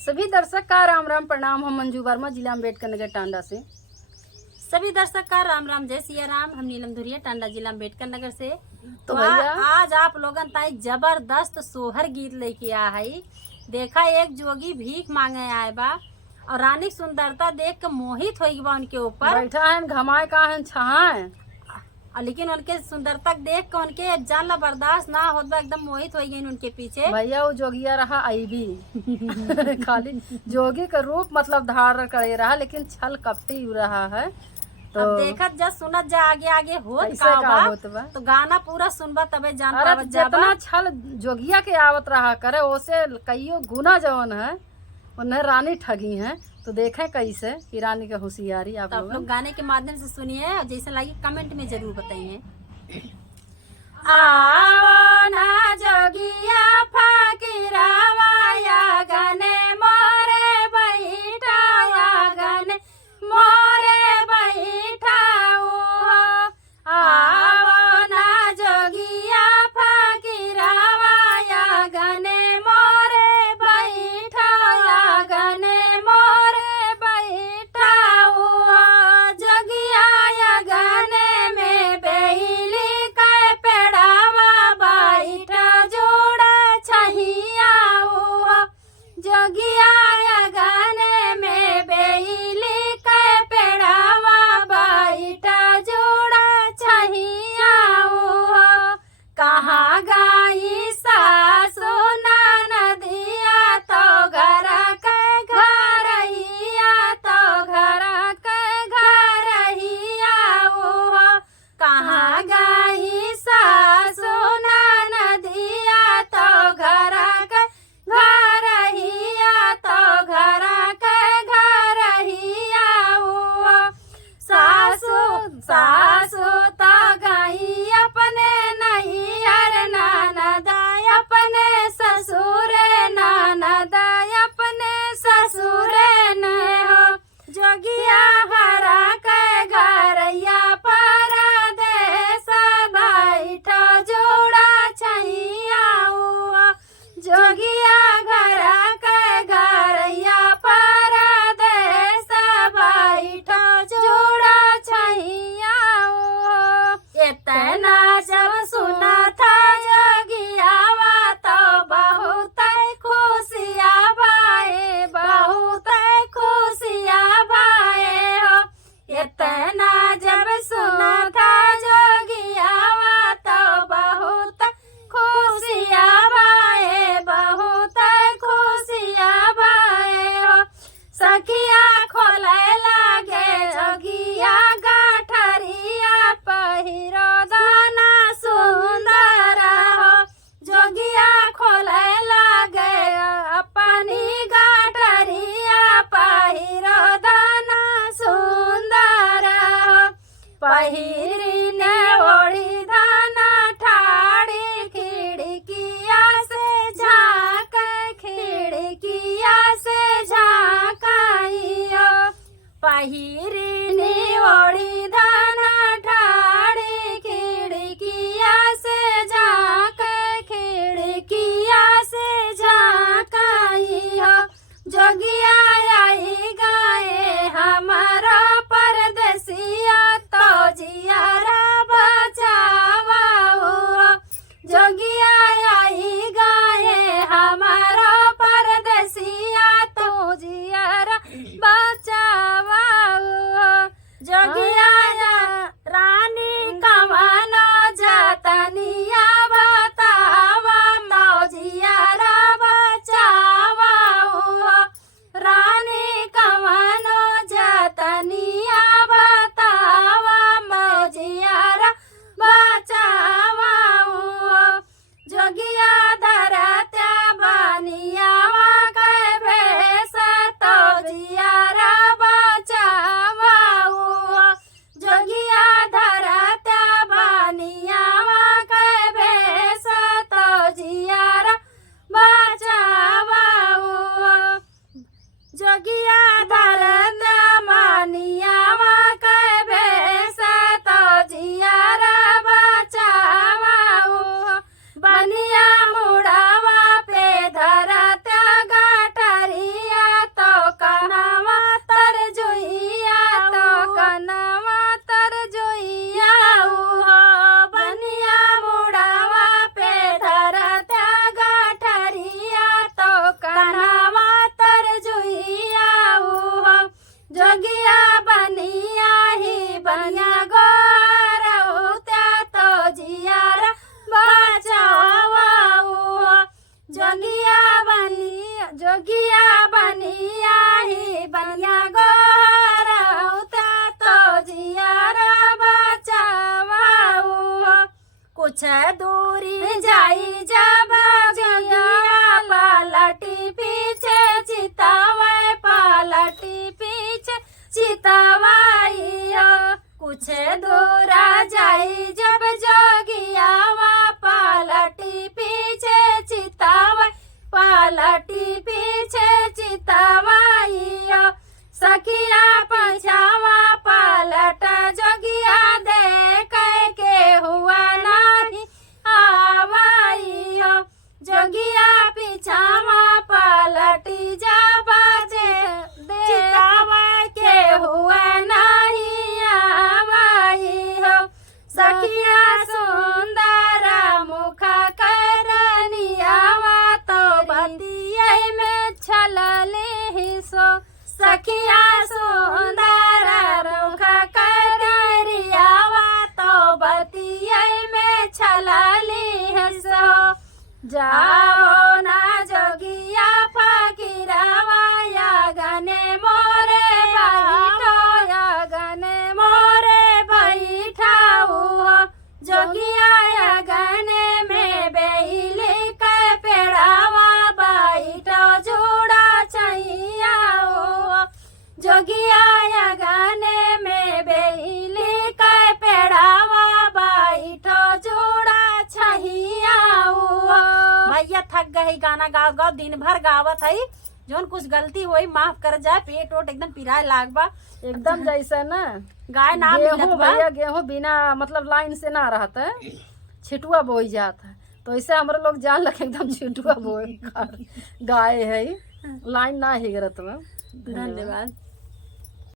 सभी दर्शक का राम राम प्रणाम। हम मंजू वर्मा, जिला अम्बेडकर नगर टांडा से। सभी दर्शक का राम राम, जय सिया राम। हम नीलम धुरिया, टांडा जिला अम्बेडकर नगर से। तो भैया आज आप लोगन ताई जबरदस्त सोहर गीत लेके आ है। देखा एक जोगी भीख मांगे आए बा और रानी की सुंदरता देख के मोहित हो बा उनके ऊपर। बैठा है घमाए का है छाए, लेकिन उनके सुंदरता देख के उनके जाला बर्दाश्त ना होत बा, एकदम मोहित हो गई उनके पीछे। भैया वो जोगिया रहा आईबी खाली जोगी का रूप मतलब धारण करे रहा, लेकिन छल कपटी रहा है। तो अब देखत जा सुनत जा आगे आगे होत ऐसे का का होत बा। तो गाना पूरा सुनबा तबे जान अरे पावत जा जितना छल जोगिया के आवत रहा करे ओसे कईयो गुना जवन है उन्हें रानी ठगी है। तो देखें कैसे कि रानी का होशियारी आप लोग गाने के माध्यम से सुनिए और जैसे लगी कमेंट में जरूर बताइए। आओ ना जोगिया फकीरावा या गने मोरे बैठाया गने मोरे बैठाओ। आओ ना जोगिया फकीरावा या गने मोरे बैठाया गने मोरे बैठाओ। जोगिया या गने में बेली के पेड़ावा बैठा जोड़ा छहियाओ। जोगिया या गने में बेली के पेड़ावा बैठा जोड़ा छहियाओ। कहाँ गाई सासु नदिया तो घर के घरहिया तो घर के घरहिया कहाँ गाई सासु नदिया तो घर के घरहिया तो घर के घरहिया सासु सासु तो गई अपने नहीं हर ननद अपने ससुर ननद अपने ससुर न हो। जोगिया हरा के घरैया परदेस बैठा जोड़ा छैया। जोगिया घर के घरैया परदेस बैठा जोड़ा छैया। इतना जब सुना था जोगियावा तो बहुत खुशिया भाई, बहुत खुशिया भाई हो। इतना जब सुना था जोगियावा तो बहुत खुशिया भाई, बहुत खुशिया भाई हो। सखिया खोले लागे जोगिया गाठरिया पहिरो दाना सुंदर हो। जोगिया खोले लागे अपनी गाठरिया पहिरो दाना सुंदर हो। पहिरी ने ओढ़ी धाना ठाड़ी खिड़किया से झाँक खिड़किया से झाँकाइयो। पहिरी ने ओढ़ी धाना ठाड़ी खिड़किया से झाँक खिड़किया से झाँकाइयो। जोगिया आई गाए हमारा परदेसिया तो जियारा बचावा। जोगिया आई गाए हमारा परदेसिया तो जियारा बचावा। जोगिया बनिया ही बनिया गोहरौता तो जियारा बचावाऊ कुछ दूरी जाई जब जोगिया पलटी पीछे चितावे पलटी पीछे चितवाई कुछ दूरा जाई जब जोगियावा पलटी पीछे चितवाई पलटी पीछे चितवाई सखिया पछावा पलट जोगिया देख के हुआ नहीं आवाई जोगिया पिछावा पलटी जब चितवा के हुआ नहीं आवाई सखिया सुंदर मुख करनियावा तो बतिया में छलले सो सखिया सुंदर मुख करनियावा तो बतिया में छलले सो जाओ ना जोगिया फकीरावा या गने मोरे बैठो या गने मोरे बैठाऊ जोगिया या गने में बेहिले के पेड़ावा बैठो जुड़ा चाहिए जोगिया या गने में बेहिले के पेड़ावा बैठो जुड़ा चाहिए भैया थक गई गाना गाओ गाओ दिन भर गावत है जोन कुछ गलती हुई माफ कर जाए पेट वोट एकदम पिराए लाग बा एकदम जैसे ना गाय ना गेहूं भैया गेहूं बिना मतलब लाइन से ना रहता है छिटुआ बोई जाता है तो ऐसे हमारे लोग जान लगे एकदम छिटुआ बोए गाय है लाइन ना ही गिरत में। धन्यवाद।